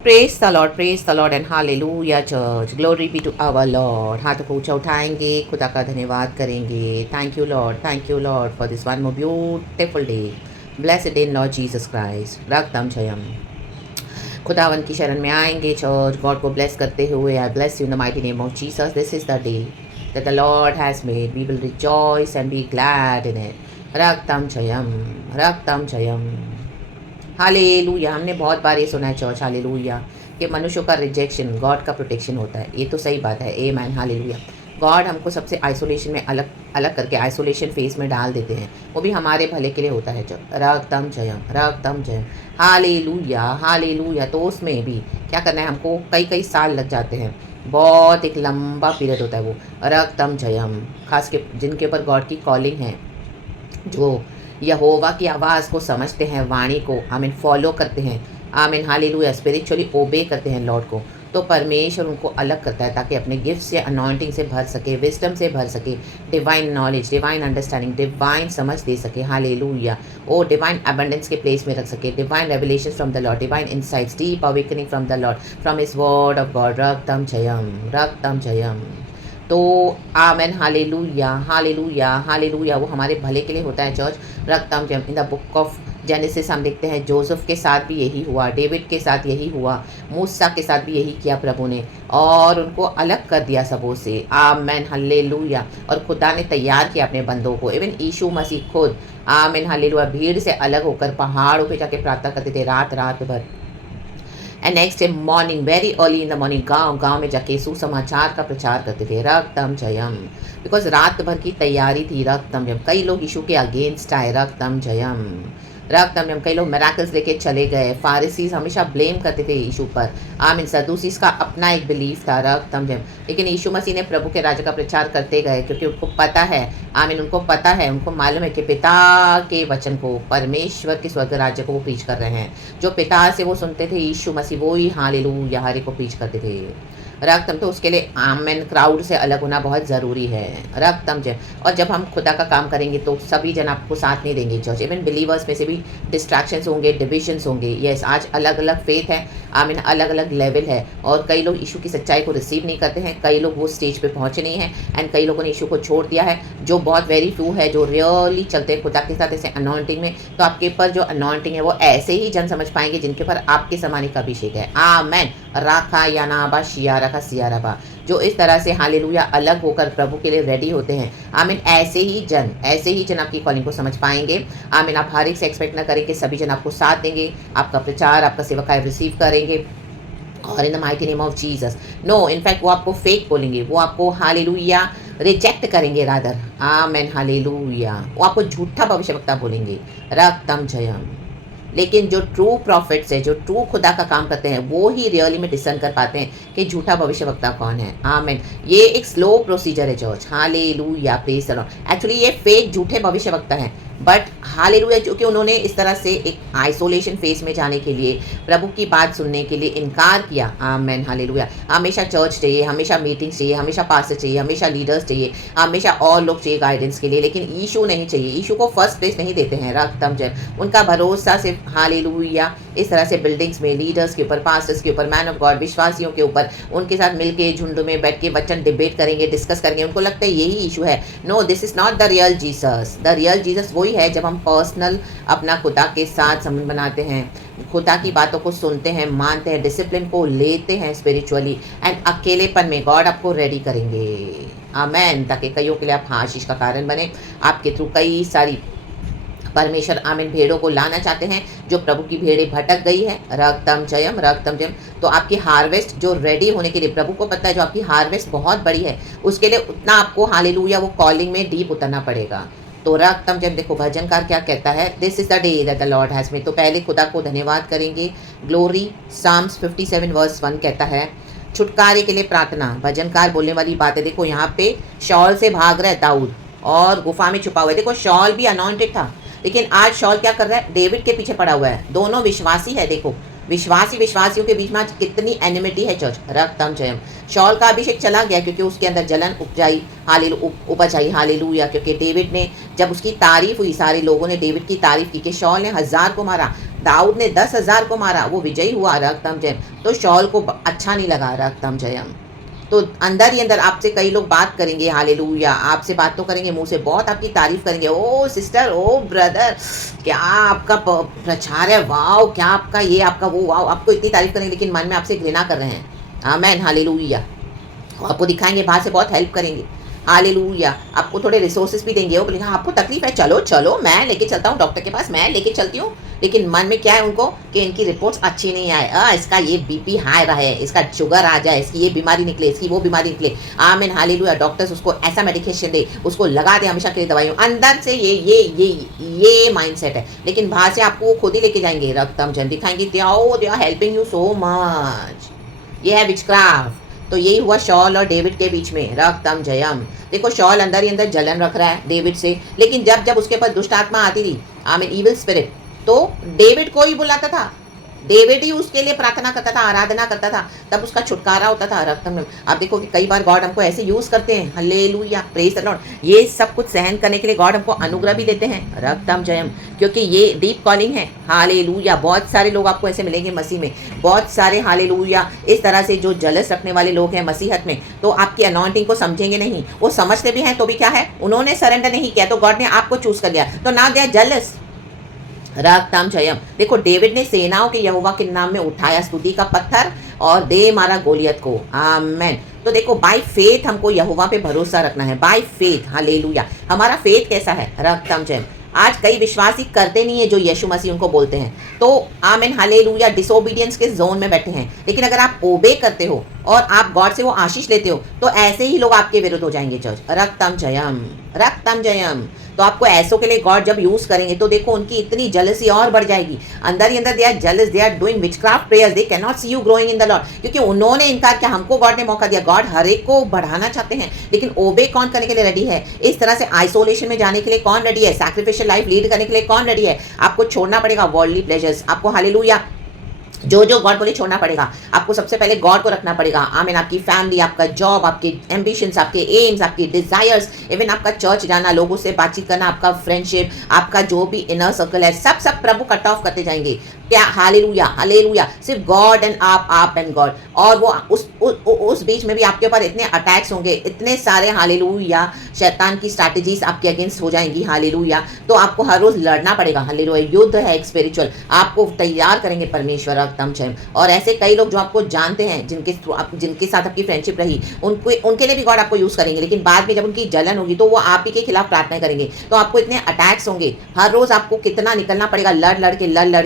Praise the Lord and hallelujah church, glory be to our Lord. हाथों को ऊंचा उठाएंगे, खुदा का धन्यवाद करेंगे। Thank you Lord for this one more beautiful day, blessed in Lord Jesus Christ. रक्तम जयम। खुदावन की शरण में आएंगे चर्च, गॉड को ब्लेस करते हुए। आई bless you in the mighty name of Jesus. This is the day that the Lord has made. We will rejoice and be glad in it. रक्तम जयम, रक्तम जयम। हालेलुया। हमने बहुत बार ये सुना है चर्च, हालेलुया, कि मनुष्यों का रिजेक्शन गॉड का प्रोटेक्शन होता है। ये तो सही बात है, आमेन, हालेलुया। गॉड हमको सबसे आइसोलेशन में अलग अलग करके आइसोलेशन फेस में डाल देते हैं, वो भी हमारे भले के लिए होता है। रक्तम जयम, रक्तम जयम, हालेलुया, हालेलुया। तो उसमें भी क्या करना है हमको, कई कई साल लग जाते हैं, बहुत एक लंबा पीरियड होता है वो। रक्तम जयम, खास के जिनके ऊपर गॉड की कॉलिंग है, जो यहोवा की आवाज़ को समझते हैं, वाणी को आमीन फॉलो करते हैं, आमीन हालेलुया, स्पिरिचुअली ओबे करते हैं लॉर्ड को, तो परमेश्वर उनको अलग करता है ताकि अपने गिफ्ट से, अनॉइंटिंग से भर सके, विजडम से भर सके, divine knowledge, divine understanding, divine समझ दे सके, हालेलुया। ओ डिवाइन अबंडेंस के प्लेस में रख सके, divine revelation from the Lord, divine insights, deep awakening from the Lord, from his word of God. रक्तम जयम, रक्तम जयम। तो आमेन, हालेलुया, हालेलुया, हालेलुया। वो हमारे भले के लिए होता है चर्च। रक्तम जयम। In the book of Genesis हम देखते हैं जोसेफ के साथ भी यही हुआ, डेविड के साथ यही हुआ, मूसा के साथ भी यही किया प्रभु ने, और उनको अलग कर दिया सबों से। आमेन, हालेलुया। और खुदा ने तैयार किया अपने बंदों को। इवन यीशु मसीह खुद, आमेन, हालेलुया, भीड़ से अलग होकर पहाड़ों पे जाके प्रार्थना करते थे रात रात भर। And next day morning, very early in the morning, गांव गांव में जाके सुसमाचार का प्रचार करते थे। रक्तम जयम। बिकॉज रात भर की तैयारी थी। रक्तम जयम। कई लोग यीशु के अगेंस्ट आए। रक्तम जयम, रक्तम जयम। कई लोग मेराकल्स लेके चले गए। फारिसीज हमेशा ब्लेम करते थे यीशु पर, आमीन। सदूसीस का अपना एक बिलीफ था। रक्तम जयम। लेकिन यीशु मसीह ने प्रभु के राज्य का प्रचार करते गए, क्योंकि उनको पता है, आमीन, उनको पता है, उनको मालूम है कि पिता के वचन को, परमेश्वर के स्वर्ग राज्य को वो प्रीच कर रहे हैं। जो पिता से वो सुनते थे, यीशु मसीह वो ही हालेलुया हरे को प्रीच करते थे। रक्तम। तो उसके लिए आमेन क्राउड से अलग होना बहुत ज़रूरी है। रक्तम जय। और जब हम खुदा का काम करेंगे तो सभी जन आपको साथ नहीं देंगे चर्च। इवन बिलीवर्स में से भी डिस्ट्रैक्शंस होंगे, डिविजन्स होंगे। यस, आज अलग अलग फेथ है, आमीन, अलग अलग लेवल है, और कई लोग यीशु की सच्चाई को रिसीव नहीं करते हैं, कई लोग वो स्टेज पे पहुंचे नहीं हैं, एंड कई लोगों ने यीशु को छोड़ दिया है। जो बहुत वेरी फ्यू है जो रियली चलते हैं खुदा के साथ ऐसे अनॉइंटिंग में, तो आपके ऊपर जो अनॉइंटिंग है वो ऐसे ही जन समझ पाएंगे जिनके ऊपर आपके समानी का अभिषेक है। आमेन। राखा यानाबा शिया रखा सियाराबा। जो इस तरह से हालेलुया अलग होकर प्रभु के लिए रेडी होते हैं, आमीन, ऐसे ही जन आपकी कॉलिंग को समझ पाएंगे। आमीन। आप हर एक से एक्सपेक्ट ना करें कि सभी जन आपको साथ देंगे, आपका प्रचार, आपका सेवकाई रिसीव करेंगे, और in the mighty name of Jesus. No, in fact वो आपको फेक बोलेंगे, वो आपको हालेलुया रिजेक्ट करेंगे रादर। Amen, hallelujah. वो आपको झूठा भविष्यवक्ता बोलेंगे। रक्तम जयम। लेकिन जो ट्रू प्रॉफिट्स है, जो ट्रू खुदा का काम करते हैं, वो ही रियली में डिसन कर पाते हैं कि झूठा भविष्यवक्ता कौन है। आमेन। ये एक स्लो प्रोसीजर है church. Hallelujah, praise the Lord. Actually ये फेक झूठे भविष्यवक्ता हैं, बट हालेलुया, क्योंकि उन्होंने इस तरह से एक आइसोलेशन फेस में जाने के लिए, प्रभु की बात सुनने के लिए इनकार किया। आमेन, हालेलुया। हमेशा चर्च चाहिए, हमेशा मीटिंग्स चाहिए, हमेशा पास्टर चाहिए, हमेशा लीडर्स चाहिए, हमेशा और लोग चाहिए गाइडेंस के लिए, लेकिन यीशु नहीं चाहिए। यीशु को फर्स्ट प्लेस नहीं देते हैं। रक्तम जय। उनका भरोसा सिर्फ हालेलुया इस तरह से बिल्डिंग्स में, लीडर्स के ऊपर, पास्टर्स के ऊपर, मैन ऑफ गॉड, विश्वासियों के ऊपर, उनके साथ मिलके झुंड में बैठ के वचन डिबेट करेंगे, डिस्कस करेंगे, उनको लगता है यही यीशु है। No, this is not the real Jesus. The real Jesus वही है जब हम पर्सनल अपना खुदा के साथ संबंध बनाते हैं, खुदा की बातों को सुनते हैं, मानते हैं, डिसिप्लिन को लेते हैं स्पिरिचुअली, एंड अकेलेपन में गॉड आपको रेडी करेंगे। आमेन। ताकि कईयों के लिए आप आशीष का कारण बने, आपके थ्रू कई सारी परमेश्वर, आमीन, भेड़ों को लाना चाहते हैं जो प्रभु की भेड़ें भटक गई है। रक्तम जयम, रक्तम जयम। तो आपकी हार्वेस्ट जो रेडी होने के लिए, प्रभु को पता है जो आपकी हार्वेस्ट बहुत बड़ी है, उसके लिए उतना आपको हालेलुया वो कॉलिंग में डीप उतरना पड़ेगा। तो रक्तम जब देखो भजनकार क्या कहता है, this is the day that the Lord has made. तो पहले खुदा को धन्यवाद करेंगे। ग्लोरी, साम्स 57 वर्स 1 कहता है, छुटकारे के लिए प्रार्थना। भजनकार बोलने वाली बात है। देखो यहाँ पे शॉल से भाग रहा है दाऊद, और गुफा में छुपा हुआ है। देखो शॉल भी अनॉइंटेड था, लेकिन आज शॉल क्या कर रहा है, डेविड के पीछे पड़ा हुआ है। दोनों विश्वासी है। देखो विश्वासियों के बीच में आज कितनी एनिमिटी है चर्च। रक्तम जयम। शॉल का अभिषेक चला गया क्योंकि उसके अंदर जलन उपज आई। हालेलुया। क्योंकि डेविड ने, जब उसकी तारीफ हुई, सारे लोगों ने डेविड की तारीफ की कि शॉल ने 1000 को मारा, दाऊद ने 10,000 को मारा, वो विजयी हुआ, रक्तम जयम। तो शॉल को अच्छा नहीं लगा, रक्तम जयम। तो अंदर ही अंदर आपसे कई लोग बात करेंगे, हालेलुया, आपसे बात तो करेंगे, मुंह से बहुत आपकी तारीफ करेंगे, ओ सिस्टर, ओ ब्रदर, क्या आपका प्रचार है, वाओ, क्या आपका ये, आपका वो, वाओ, आपको इतनी तारीफ करेंगे, लेकिन मन में आपसे घृणा कर रहे हैं। आमेन, हालेलुया। आपको दिखाएंगे, बाहर से बहुत हेल्प करेंगे, हालेलुया। आपको थोड़े रिसोर्सेज भी देंगे, वो बोलेंगे आपको तकलीफ है, चलो चलो मैं लेके चलता हूँ डॉक्टर के पास, मैं लेके चलती हूँ। लेकिन मन में क्या है उनको कि इनकी रिपोर्ट्स अच्छी नहीं आए, इसका ये बीपी हाई रहा है, इसका शुगर आ जाए, इसकी ये बीमारी निकले, इसकी वो बीमारी निकले। आमीन, हालेलुया। डॉक्टर्स उसको ऐसा मेडिकेशन दे, उसको लगा दे हमेशा के लिए दवाइयों। अंदर से ये माइंडसेट है, लेकिन बाहर से आपको वो खुद ही लेके जाएंगे, रक्तम जन दिखाएंगे, they are helping you so much. ये है विचक्राफ्ट। तो यही हुआ शॉल और डेविड के बीच में, रक्तम जयम। देखो शॉल अंदर ही अंदर जलन रख रहा है डेविड से, लेकिन जब जब उसके पास दुष्ट आत्मा आती थी, आमीन, इविल स्पिरिट, तो डेविड को ही बुलाता था, डेविड ही उसके लिए प्रार्थना करता था, आराधना करता था, तब उसका छुटकारा होता था, रक्तम जयम। आप देखो कि कई बार गॉड हमको ऐसे यूज करते हैं, हालेलुया, प्रेज द लॉर्ड। ये सब कुछ सहन करने के लिए गॉड हमको अनुग्रह भी देते हैं, रक्तम जयम, क्योंकि ये डीप कॉलिंग है, हालेलुया। बहुत सारे लोग आपको ऐसे मिलेंगे मसीह में, बहुत सारे, हालेलुया, इस तरह से जो जलस रखने वाले लोग हैं मसीहत में, तो आपकी अनॉइंटिंग को समझेंगे नहीं, वो समझते भी हैं तो भी क्या है, उन्होंने सरेंडर नहीं किया, तो गॉड ने आपको चूज कर लिया, तो now they are jealous, रक्तम Jayam. देखो डेविड ने सेनाओं के यहोवा के नाम में उठाया स्तुति का पत्थर और दे मारा गोलियत को, आमेन। तो देखो बाय फेथ हमको यहोवा पे भरोसा रखना है, बाय फेथ, हालेलुया। हमारा फेथ कैसा है, रक्तम जयम। आज कई विश्वासी करते नहीं है जो यीशु मसीह उनको बोलते हैं, तो आमीन, हालेलुया, डिसोबीडियंस के जोन में बैठे हैं। लेकिन अगर आप ओबे करते हो और आप गॉड से वो आशीष लेते हो, तो ऐसे ही लोग आपके विरुद्ध हो जाएंगे, चर्च, रक्तम जयम, रक्तम जयम। तो आपको ऐसों के लिए गॉड जब यूज करेंगे, तो देखो उनकी इतनी जलसी और बढ़ जाएगी, अंदर ही अंदर they are jealous, they are doing witchcraft prayers, they can not see you growing in the lord, क्योंकि उन्होंने इनकार किया, हमको गॉड ने मौका दिया, गॉड हर एक को बढ़ाना चाहते हैं, लेकिन ओबे कौन करने के लिए रेडी है, इस तरह से आइसोलेशन में जाने के लिए कौन रेडी है, सैक्रिफिशियल लाइफ लीड करने के लिए कौन रेडी है। आपको छोड़ना पड़ेगा वर्ल्डली प्लेजर्स, आपको, हालेलुया, जो जो गॉड बोले छोड़ना पड़ेगा। आपको सबसे पहले गॉड को रखना पड़ेगा, आमीन। आपकी फैमिली, आपका जॉब, आपके एम्बिशंस, आपके एम्स, आपकी डिजायर्स, इवन आपका चर्च जाना, लोगों से बातचीत करना, आपका फ्रेंडशिप, आपका जो भी इनर सर्कल है, सब प्रभु कट ऑफ करते जाएंगे, क्या, हालेलुया, हालेलुया। सिर्फ गॉड एंड आप एंड गॉड, और वो उस बीच में भी आपके ऊपर इतने अटैक्स होंगे, इतने सारे, हालेलुया, शैतान की स्ट्रैटेजीज आपके अगेंस्ट हो जाएंगी, हालेलुया। तो आपको हर रोज लड़ना पड़ेगा, हालेलुया। युद्ध है एक स्पिरिचुअल, आपको तैयार करेंगे परमेश्वर, रक्तम जयम। और ऐसे कई लोग जो आपको जानते हैं, जिनके साथ आपकी फ्रेंडशिप रही, उनके लिए भी गॉड आपको यूज करेंगे, लेकिन बाद में जब उनकी जलन होगी तो वो आप ही के खिलाफ प्रार्थना करेंगे, तो आपको इतने अटैक्स होंगे, हर रोज आपको कितना निकलना पड़ेगा, लड़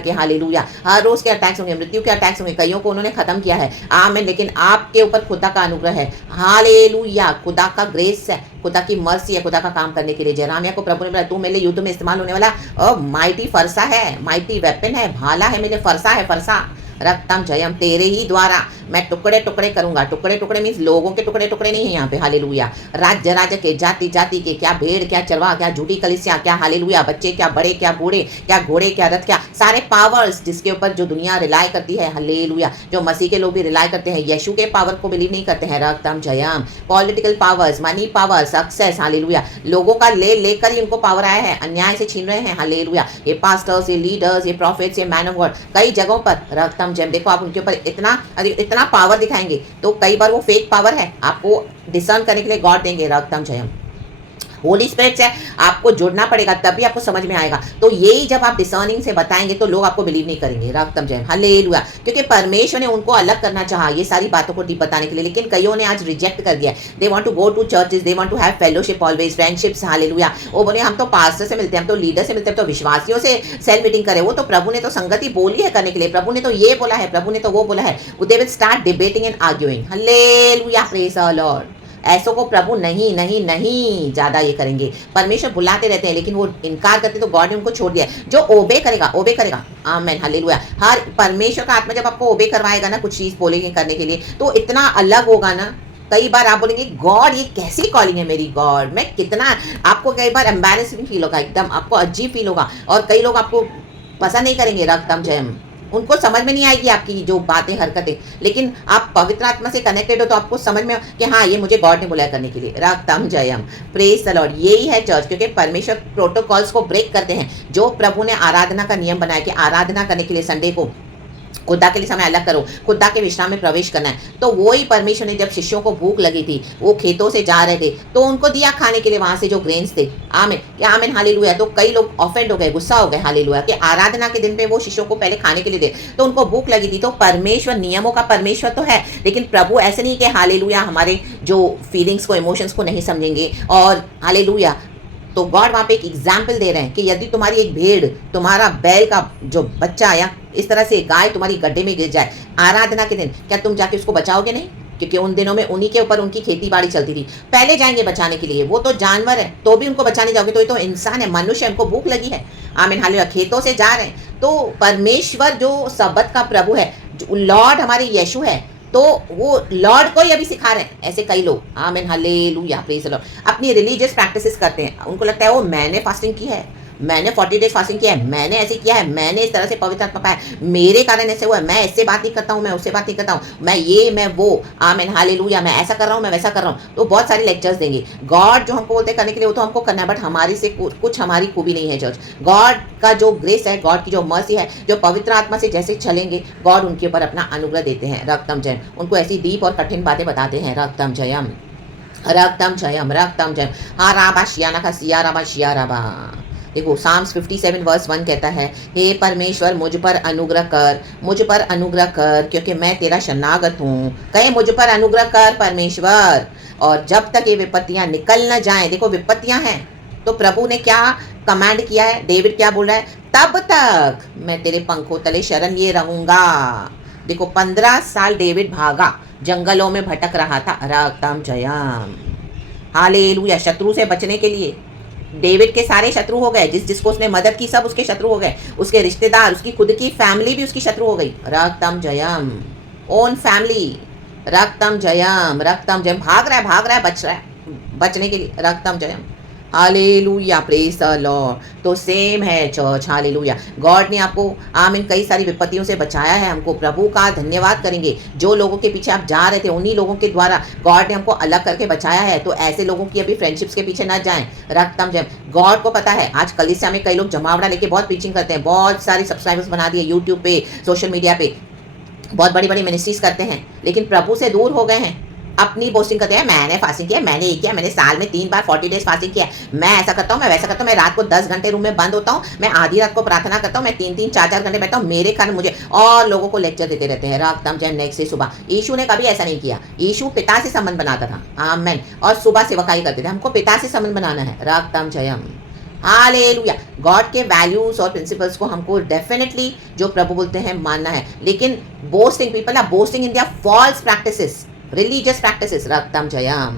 के, हालेलुया। हर रोज के अटैक्स होंगे, मृत्यु के अटैक्स होंगे, कईयों को उन्होंने खत्म किया है, आमीन, लेकिन आपके ऊपर खुदा का अनुग्रह है, हालेलुया, खुदा का ग्रेस है, खुदा की मर्सी है, खुदा का काम करने के लिए। जरामिया को प्रभु ने बोला, तू मेरे युद्ध में इस्तेमाल होने वाला माइटी फरसा है, माइटी वेपन है, भाला है, मेरे फरसा है, फरसा, रक्तम जयम। तेरे ही द्वारा मैं टुकड़े टुकड़े करूंगा, टुकड़े टुकड़े मीन्स लोगों के टुकड़े टुकड़े नहीं है यहाँ पे, हालेलुया। राज्य राज्य के, जाति जाति के, क्या भेड़, क्या चरवा, क्या झूठी कलिसिया, क्या, हालेलुया, बच्चे क्या, बड़े क्या, बूढ़े क्या, घोड़े क्या, रथ क्या, सारे पावर्स जिसके ऊपर जो दुनिया रिलाई करती है, हालेलुया। जो मसीह के लोग भी रिलाई करते हैं, यीशु के पावर को बिलीव नहीं करते हैं, रक्तम जयम। Political powers, money power, success, hallelujah, लोगों का लेकर ही उनको पावर आया है, अन्याय से छीन रहे हैं, हालेलुया। ये पास्टर्स, ये लीडर्स, ये प्रॉफिट्स, ये मैन ऑफ गॉड, कई जगहों पर, रक्तम जयम। देखो आप उनके ऊपर इतना पावर दिखाएंगे, तो कई बार वो फेक पावर है, आपको डिसर्न करने के लिए गॉड देंगे, रक्तम जयम। होली स्पिरिट से आपको जुड़ना पड़ेगा, तभी आपको समझ में आएगा। तो यही जब आप डिसर्निंग से बताएंगे तो लोग आपको बिलीव नहीं करेंगे, रक्तम जयम, हालेलुया। क्योंकि परमेश्वर ने उनको अलग करना चाहा ये सारी बातों को डीप बताने के लिए, लेकिन कईयों ने आज रिजेक्ट कर दिया। They want to go to churches, they want to have fellowship always, friendships, hallelujah. वो बोले हम तो पास्टर से मिलते हैं, हम तो लीडर से मिलते हैं, तो विश्वासियों से सेल मीटिंग करें। वो तो प्रभु ने तो संगति बोली है करने के लिए, प्रभु ने तो ये बोला है, प्रभु ने तो वो बोला है। They will start debating and arguing, hallelujah, praise the Lord. ऐसों को प्रभु नहीं ज्यादा ये करेंगे। परमेश्वर बुलाते रहते हैं, लेकिन वो इनकार करते, तो गॉड ने उनको छोड़ दिया। जो ओबे करेगा, आमेन, हालेलुया। हर परमेश्वर का आत्मा जब आपको ओबे करवाएगा ना, कुछ चीज बोलेंगे करने के लिए, तो इतना अलग होगा ना। कई बार आप बोलेंगे गॉड ये कैसी कॉलिंग है मेरी, गॉड मैं कितना, आपको कई बार एम्बैरेसिंग फील होगा, एकदम आपको अजीब फील होगा, और कई लोग आपको पसंद नहीं करेंगे, रक्तम जयम। उनको समझ में नहीं आएगी आपकी जो बातें हरकतें, लेकिन आप पवित्र आत्मा से कनेक्टेड हो तो आपको समझ में कि हाँ ये मुझे गॉड ने बुलाया करने के लिए। रक्तम जयम, प्रेज द लॉर्ड। यही है चर्च, क्योंकि परमेश्वर प्रोटोकॉल्स को ब्रेक करते हैं। जो प्रभु ने आराधना का नियम बनाया कि आराधना करने के लिए संडे को खुदा के लिए समय अलग करो, खुदा के विश्राम में प्रवेश करना है, तो वही परमेश्वर ने जब शिष्यों को भूख लगी थी, वो खेतों से जा रहे थे, तो उनको दिया खाने के लिए वहां से जो ग्रेन्स थे। आमीन, क्या आमीन, हालेलुया। तो कई लोग ऑफेंड हो गए, गुस्सा हो गए, हालेलुया, कि आराधना के दिन पे वो शिष्यों को पहले खाने के लिए दे, तो उनको भूख लगी थी। तो परमेश्वर नियमों का परमेश्वर तो है, लेकिन प्रभु ऐसे नहीं कि हालेलुया हमारे जो फीलिंग्स को, इमोशंस को नहीं समझेंगे। और हालेलुया, तो गॉड वहाँ पे एक एग्जाम्पल दे रहे हैं कि यदि तुम्हारी एक भेड़, तुम्हारा बैल का जो बच्चा या इस तरह से गाय तुम्हारी गड्ढे में गिर जाए आराधना के दिन, क्या तुम जाके उसको बचाओगे नहीं? क्योंकि उन दिनों में उन्हीं के ऊपर उनकी खेती बाड़ी चलती थी, पहले जाएंगे बचाने के लिए। वो तो जानवर है तो भी उनको बचाने जाओगे, तो ये तो इंसान है, मनुष्य है, उनको भूख लगी है। आमीन, हालेलुया, खेतों से जा रहे हैं। तो परमेश्वर जो सबत का प्रभु है, जो लॉर्ड हमारे यीशु है, तो वो लॉर्ड को ही अभी सिखा रहे हैं। ऐसे कई लोग, आमीन, हालेलुया, प्रेज द लॉर्ड, अपनी रिलीजियस प्रैक्टिसेस करते हैं। उनको लगता है वो मैंने फास्टिंग की है, मैंने 40 डेज फास्टिंग किया है, मैंने ऐसे किया है, मैंने इस तरह से पवित्र आत्मा पाया, मेरे कारण ऐसे हुआ है, मैं इससे बात नहीं करता हूँ, मैं उससे बात नहीं करता हूँ, मैं ये मैं वो, आमीन, हालेलुया, मैं ऐसा कर रहा हूँ, मैं वैसा कर रहा हूँ। तो बहुत सारे लेक्चर्स देंगे। गॉड जो हमको बोलते हैं करने के लिए, वो तो हमको करना है, बट हमारी से कुछ हमारी खूबी नहीं है चर्च। गॉड का जो ग्रेस है, गॉड की जो मर्सी है, जो पवित्र आत्मा से जैसे चलेंगे, गॉड उनके ऊपर अपना अनुग्रह देते हैं। रक्तम जयम, उनको ऐसी डीप और कठिन बातें बताते हैं। रक्तम जयम, रक्तम जयम, रक्तम जयम। हाँ राबा शियाना का सिया राबा शिया राबा। देखो साम्स 57 वर्स 1 कहता है, हे परमेश्वर मुझ पर अनुग्रह कर, मुझ पर अनुग्रह कर, क्योंकि मैं तेरा शरणागत हूँ। कहे मुझ पर अनुग्रह कर परमेश्वर, और जब तक ये विपत्तियां निकल न जाएं। देखो विपत्तियां हैं, तो प्रभु ने क्या कमांड किया है, डेविड क्या बोल रहा है, तब तक मैं तेरे पंखों तले शरण लिए रहूंगा। देखो 15 साल डेविड भागा, जंगलों में भटक रहा था। रक्तम जयम, हालेलुया। शत्रु से बचने के लिए डेविड के सारे शत्रु हो गए, जिसको उसने मदद की सब उसके शत्रु हो गए, उसके रिश्तेदार, उसकी खुद की फैमिली भी उसकी शत्रु हो गई। रक्तम जयम, ओन फैमिली। रक्तम जयम, रक्तम जयम, भाग रहा है, बच रहा है, बचने के लिए। रक्तम जयम, हालेलुया, प्रेज द लॉर्ड। तो सेम है चर्च, हालेलुया। गॉड ने आपको आमीन कई सारी विपत्तियों से बचाया है। हमको प्रभु का धन्यवाद करेंगे। जो लोगों के पीछे आप जा रहे थे, उन्हीं लोगों के द्वारा गॉड ने हमको अलग करके बचाया है। तो ऐसे लोगों की अभी फ्रेंडशिप्स के पीछे ना जाएं। रक्तम जय, गॉड को पता है। आज कलीसिया में कई लोग जमावड़ा लेके बहुत प्रीचिंग करते हैं, बहुत सारे सब्सक्राइबर्स बना दिए यूट्यूब पे, सोशल मीडिया पे, बहुत बड़ी बड़ी मिनिस्ट्रीज करते हैं, लेकिन प्रभु से दूर हो गए हैं। अपनी बोस्टिंग करते हैं, मैंने फास्टिंग किया, मैंने ये किया, मैंने साल में 3 बार 40 डेज फास्टिंग किया, मैं ऐसा करता हूँ, मैं वैसा करता हूँ, मैं रात को 10 घंटे रूम में बंद होता हूँ, मैं आधी रात को प्रार्थना करता हूँ, मैं 3-3 4-4 घंटे बैठता हूँ, मेरे कारण मुझे, और लोगों को लेक्चर देते रहते हैं। रक्तम जय, नेक्स्ट डे सुबह। यीशु ने कभी ऐसा नहीं किया। यीशु पिता से संबंध बनाता था, आमेन, और सुबह सेवकाई करते थे। हमको पिता से संबंध बनाना है। रक्तम जयम, हालेलुया। गॉड के वैल्यूज और प्रिंसिपल्स को हमको डेफिनेटली जो प्रभु बोलते हैं मानना है, लेकिन boasting, people are boasting in their false practices, religious practices. रक्तम जयम,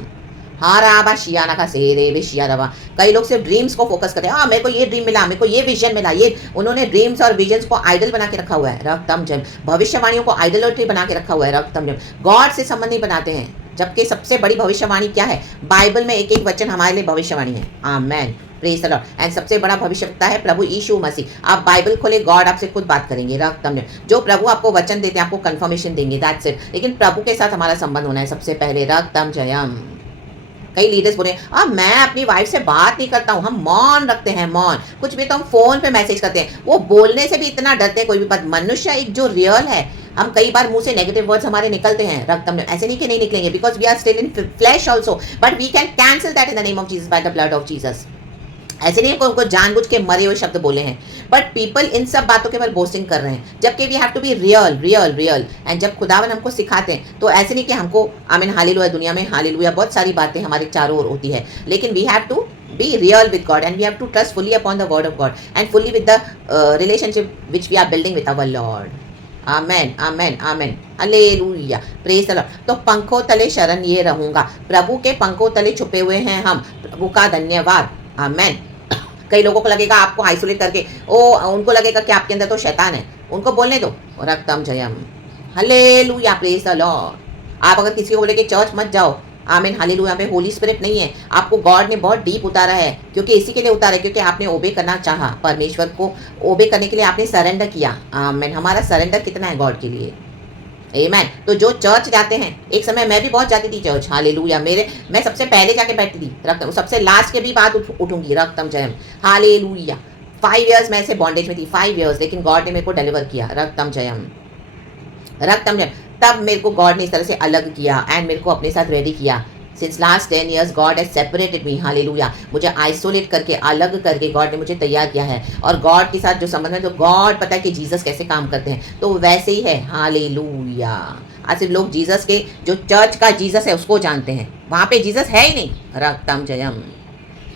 हाराबा शियाना का सेरे विशियारवा। कई लोग सिर्फ ड्रीम्स को फोकस करते हैं, हाँ मेरे को ये ड्रीम मिला, मेरे को ये विजन मिला, ये उन्होंने ड्रीम्स और विजन्स को आइडल बना के रखा हुआ है। रक्तम जयम, भविष्यवाणियों को आइडोलेट्री बना के रखा हुआ है। रक्तम जयम, गॉड से संबंध नहीं बनाते हैं, जबकि सबसे बड़ी भविष्यवाणी क्या है? बाइबल में एक एक वचन हमारे लिए भविष्यवाणी है। आमेन, प्रेज द लॉर्ड। एंड सबसे बड़ा भविष्यवक्ता है प्रभु यीशु मसीह। आप बाइबल खोले, गॉड आपसे खुद बात करेंगे। रक्तम जयम, जो प्रभु आपको वचन देते हैं, आपको कंफर्मेशन देंगे, दैट्स इट। लेकिन प्रभु के साथ हमारा संबंध होना है सबसे पहले। रक्तम जयम। कई लीडर्स बोले, अब मैं अपनी वाइफ से बात नहीं करता हूँ, हम मौन रखते हैं, मौन, कुछ भी तो हम फोन पे मैसेज करते हैं। वो बोलने से भी इतना डरते हैं कोई भी बात। मनुष्य एक जो रियल है, हम कई बार मुंह से नेगेटिव वर्ड्स हमारे निकलते हैं। रक्तम, ऐसे नहीं कि नहीं निकलेंगे, because we are still in flesh also, but we can cancel that in the name of Jesus, by the blood of Jesus. ऐसे नहीं उनको जानबूझ के मरे हुए शब्द बोले हैं, बट पीपल इन सब बातों के ऊपर बोस्टिंग कर रहे हैं, जबकि we have to be real real real. And जब खुदावन हमको सिखाते हैं, तो ऐसे नहीं कि हमको आमीन हालेलुया, दुनिया में हालेलुया बहुत सारी बातें हमारे चारों ओर होती है, लेकिन we have to be real with God and we have to trust fully upon the word of God and fully with the relationship which we are building with our Lord. Amen, amen, amen, hallelujah, praise the Lord. तो पंखों तले शरण ये रहूंगा, प्रभु के पंखों तले छुपे हुए हैं हम, प्रभु का धन्यवाद। आमेन। कई लोगों को लगेगा आपको आइसोलेट करके, उनको लगेगा कि आपके अंदर तो शैतान है, उनको बोलने दो। रक्तम जयम, हालेलुया, प्रेज द लॉर्ड। आप अगर किसी को बोले कि चर्च मत जाओ, आमीन हालेलुया। पे होली स्पिरिट नहीं है, आपको गॉड ने बहुत डीप उतारा है, क्योंकि इसी के लिए उतारा है, क्योंकि आपने ओबे करना चाहा, परमेश्वर को ओबे करने के लिए आपने सरेंडर किया। आमीन। हमारा सरेंडर कितना है गॉड के लिए? आमीन। तो जो चर्च जाते हैं, एक समय मैं भी बहुत जाती थी चर्च, हालेलुया। मैं सबसे पहले जाके बैठती थी, रक्तम सबसे लास्ट के भी बाद उठूंगी, रक्तम जयम, हालेलुया। 5 years मैं ऐसे बॉन्डेज में थी, 5 years, लेकिन गॉड ने मेरे को डिलीवर किया, रक्तम जयम, रक्तम जयम। तब मेरे को गॉड ने इस तरह से अलग किया एंड मेरे को अपने साथ रेडी किया। Since last 10 years God has separated me, hallelujah. मुझे आइसोलेट करके, अलग करके गॉड ने मुझे तैयार किया है। और गॉड के साथ जो संबंध है, तो गॉड पता है कि जीसस कैसे काम करते हैं, तो वैसे ही है, हालेलुया। आज सिर्फ लोग जीसस के, जो चर्च का जीसस है उसको जानते हैं, वहाँ पे जीसस है ही नहीं, रक्तम जयम,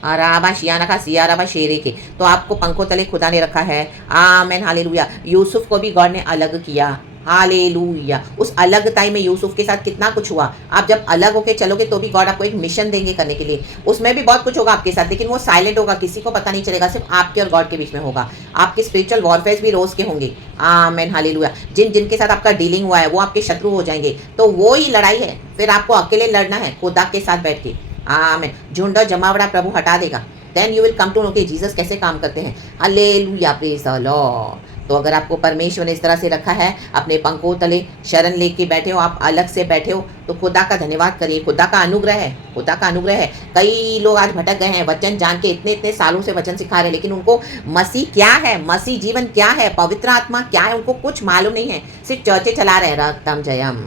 आराबा शियाना का सियाराबा शेरे के। तो आपको पंखों तले खुदा ने रखा है, आमेन हालेलुया। यूसुफ को भी गॉड ने अलग किया, हालेलुया। उस अलग टाइम में यूसुफ के साथ कितना कुछ हुआ। आप जब अलग होके चलोगे तो भी गॉड आपको एक मिशन देंगे करने के लिए, उसमें भी बहुत कुछ होगा आपके साथ, लेकिन वो साइलेंट होगा, किसी को पता नहीं चलेगा, सिर्फ आपके और गॉड के बीच में होगा। आपके स्पिरिचुअल वॉरफेयर भी रोज के होंगे, आमेन हालेलुया। जिनके साथ आपका डीलिंग हुआ है वो आपके शत्रु हो जाएंगे, तो वो ही लड़ाई है, फिर आपको अकेले लड़ना है खुदा के साथ बैठ के, आमेन। झुंड और जमावड़ा प्रभु हटा देगा, then you will come to know कि जीसस कैसे काम करते हैं, हालेलुया, प्रेज द लॉर्ड। तो अगर आपको परमेश्वर ने इस तरह से रखा है, अपने पंखों तले शरण लेके बैठे हो, आप अलग से बैठे हो, तो खुदा का धन्यवाद करिए, खुदा का अनुग्रह है, खुदा का अनुग्रह है। कई लोग आज भटक गए हैं, वचन जान के इतने इतने सालों से वचन सिखा रहे हैं, लेकिन उनको मसीह क्या है, मसीह जीवन क्या है, पवित्र आत्मा क्या है, उनको कुछ मालूम नहीं है, सिर्फ चर्चे चला रहे हैं, रक्तम जयम।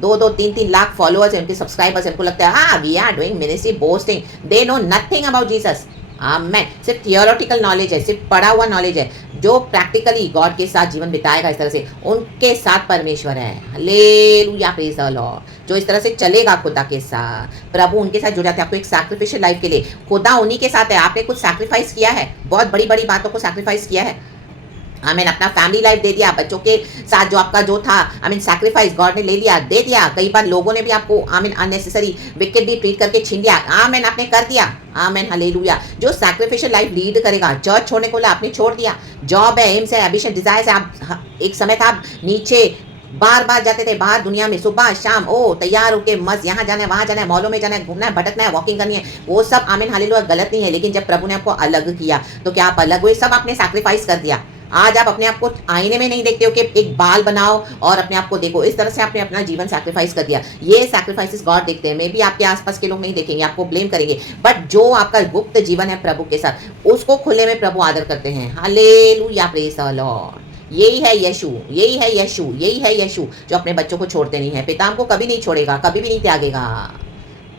2-3 लाख फॉलोअर्स हैं, उनके सब्सक्राइबर्स हैं, उनको लगता है हाँ we are doing ministry boasting, they know nothing about Jesus. Amen. सिर्फ थियोरेटिकल नॉलेज है, सिर्फ पढ़ा हुआ नॉलेज है। जो प्रैक्टिकली गॉड के साथ जीवन बिताएगा इस तरह से, उनके साथ परमेश्वर है, हालेलुया, प्रेज द लॉर्ड। जो इस तरह से चलेगा खुदा के साथ, प्रभु उनके साथ जुड़ जाते हैं। आपको एक सैक्रिफिशियल लाइफ के लिए, खुदा उन्हीं के साथ है। आपने कुछ सैक्रिफाइस किया है, बहुत बड़ी बड़ी बातों को सैक्रिफाइस किया है, आमीन। अपना फैमिली लाइफ दे दिया, बच्चों के साथ जो आपका जो था, आमीन, सैक्रिफाइस गॉड ने ले लिया, दे दिया। कई बार लोगों ने भी आपको, आमीन, अननेसेसरी विकेटली ट्रीट करके छीन लिया, आमीन, आपने कर दिया, आमीन हालेलुया। जो सैक्रिफिशियल लाइफ लीड करेगा, चर्च छोड़ने को आपने छोड़ दिया, जॉब है, एम्स है, एम्बिशन, डिजायर्स है। आप एक समय था आप नीचे बार बार जाते थे बाहर दुनिया में, सुबह शाम, ओ तैयार होके मस्त, यहाँ जाना है, वहाँ जाना है, मॉलों में जाना है, घूमना है, भटकना है, वॉकिंग करनी है, वो सब, आमीन हालेलुया, गलत नहीं है। लेकिन जब प्रभु ने आपको अलग किया, तो क्या आप अलग हुए? सब आपने सैक्रिफाइस कर दिया। आज आप अपने आप को आईने में नहीं देखते हो कि एक बाल बनाओ और अपने आप को देखो, इस तरह से आपने अपना जीवन सैक्रिफाइस कर दिया। ये सैक्रिफाइसेस गॉड देखते हैं, मे बी आपके आसपास के लोग नहीं देखेंगे, आपको ब्लेम करेंगे, बट जो आपका गुप्त जीवन है प्रभु के साथ, उसको खुले में प्रभु आदर करते हैं, हालेलुया, प्रेज द लॉर्ड। यही है यीशु, यही है यीशु, यही है यीशु, जो अपने बच्चों को छोड़ते नहीं है। पिता हमको कभी नहीं छोड़ेगा, कभी भी नहीं त्यागेगा।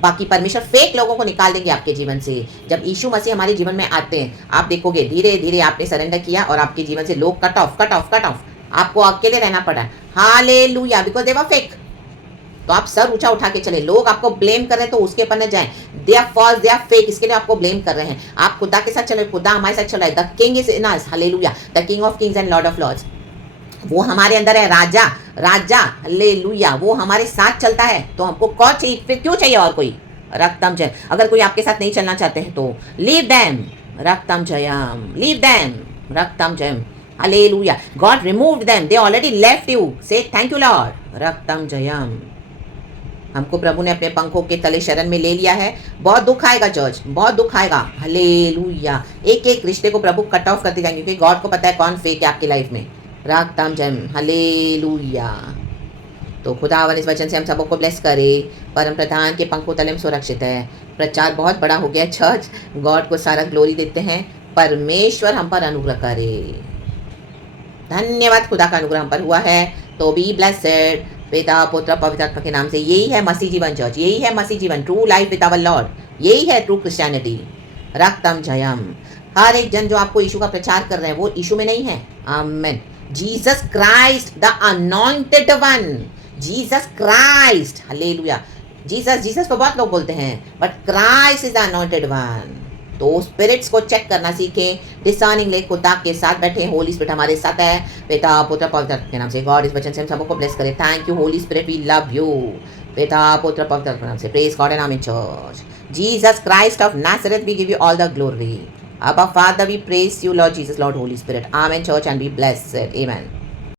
बाकी परमेश्वर फेक लोगों को निकाल देंगे आपके जीवन से। जब यीशु मसीह हमारे जीवन में आते हैं, आप देखोगे धीरे धीरे आपने सरेंडर किया और आपके जीवन से लोग cut off cut off cut off, आपको अकेले रहना पड़ा, hallelujah, because they were fake. तो आप सर ऊंचा उठा के चले। लोग आपको ब्लेम कर रहे हैं तो उसके ऊपर न जाएं, they are false, they are fake, इसके लिए आपको ब्लेम कर रहे हैं। आप खुदा के साथ चले, खुदा हमारे साथ चल रहा है। The king is in us, hallelujah, the king of kings and lord of lords, वो हमारे अंदर है, राजा राजा, हालेलुया, वो हमारे साथ चलता है। तो हमको कौन चाहिए, फिर क्यों चाहिए और कोई? रक्तम जय। अगर कोई आपके साथ नहीं चलना चाहते हैं तो लीव देम, रक्तम जयम, लीव देम, रक्तम जयम, hallelujah. God removed them, they already left you, say thank you Lord, रक्तम जयम। हमको प्रभु ने अपने पंखों के तले शरण में ले लिया है। बहुत दुख आएगा चर्च, बहुत दुख आएगा, हालेलुया। एक एक रिश्ते को प्रभु कट ऑफ करते जाएंगे, क्योंकि गॉड को पता है कौन फेक है आपकी लाइफ में, रक्तम जयम, हालेलुया। तो खुदावन इस वचन से हम सबको ब्लेस करे। परम प्रधान के पंखों तले में सुरक्षित है। प्रचार बहुत बड़ा हो गया चर्च, गॉड को सारा ग्लोरी देते हैं। परमेश्वर हम पर अनुग्रह करे। धन्यवाद, खुदा का अनुग्रह हम पर हुआ है। तो बी ब्लेसेड, पिता पुत्र पवित्र आत्मा के नाम से। यही है मसीह जीवन चर्च, यही है मसीह जीवन, true life with our lord, यही है ट्रू क्रिश्चियनिटी, रक्तम जयम। हर एक जन जो आपको यीशु का प्रचार कर रहे हैं वो यीशु में नहीं है, amen. Jesus Christ the anointed one, Jesus Christ, hallelujah. Jesus Jesus तो बहुत लोग बोलते हैं, but Christ is the anointed one. तो स्पिरिट्स को चेक करना सीखें, डिसर्निंग ले, खुदा के साथ बैठे। होली स्पिरिट हमारे साथ है, पिता पुत्र पवित्र के नाम से। गॉड इस वचन से हम सबको ब्लेस करे। Thank you Holy Spirit, we love you, पिता पुत्र पवित्र के नाम से। Praise God and amen church. Jesus Christ of Nazareth, we give you all the glory. Abba Father, we praise you, Lord Jesus, Lord Holy Spirit. Amen, church, and be blessed. Amen.